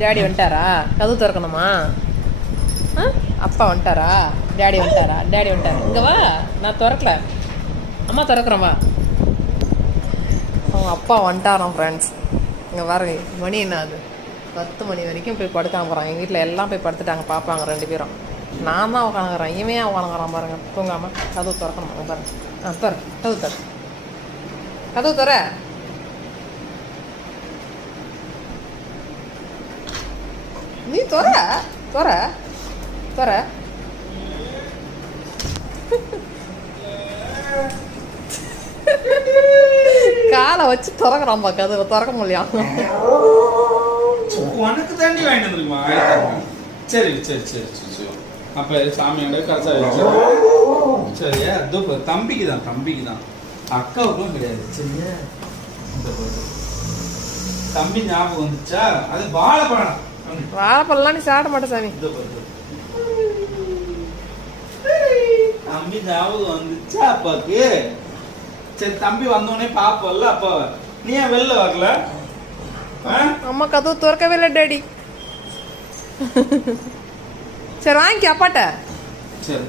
Daddy வந்துட்டாரா? கதவு திறக்கணுமா? ஆ? அப்பா வந்துட்டாரா? டேடி வந்துட்டாரா? டேடி வந்துட்டாரா. இங்கே வா. நான் திறக்கல. அம்மா திறக்கிறேன் வா. அவங்க அப்பா வந்துட்டாராம் ஃப்ரெண்ட்ஸ் இங்கே வர மணி என்ன அது பத்து மணி வரைக்கும் போய் படுக்காம போகிறாங்க எங்கள் வீட்டில் எல்லாம் போய் படுத்துட்டாங்க பார்ப்பாங்க ரெண்டு பேரும். நான் தான் உட்காந்துக்கிறேன் இவன் ஏன் உட்காந்துக்கிறான் பாருங்க. தூங்காமல் கதவு திறக்கணும். அங்க பாருங்க ஆ தர கதவு தர கதவு தர நீ தொற தொற தொற காலை வச்சு திறக்கிறான் பாக்க அது திறக்க முடியும் உனக்கு தண்ணி வாங்கிட்டு வந்துருக்குமா? சரி சரி சரி சரி சரி. அப்ப சாமியோட கரைச்சா வச்சு சரியா தூப்பு தம்பிக்கு தான் தம்பிக்கு தான். அக்காவுக்கும் கிடையாது. சரியா தம்பி ஞாபகம் வந்துச்சா? அது வாழைப்பழம். வாழைப்பழம்லாம் நீ சாப்பிட மாட்டேன் சாமி. தம்பி ஞாபகம் வந்துச்சா அப்பாக்கு சரி தம்பி வந்தோடனே பாப்போம்ல அப்பா நீ ஏன் வெளில வரல? அம்மா கதவு திறக்கவே இல்லை டேடி சரி வாங்கிக்க அப்பாட்ட சரி.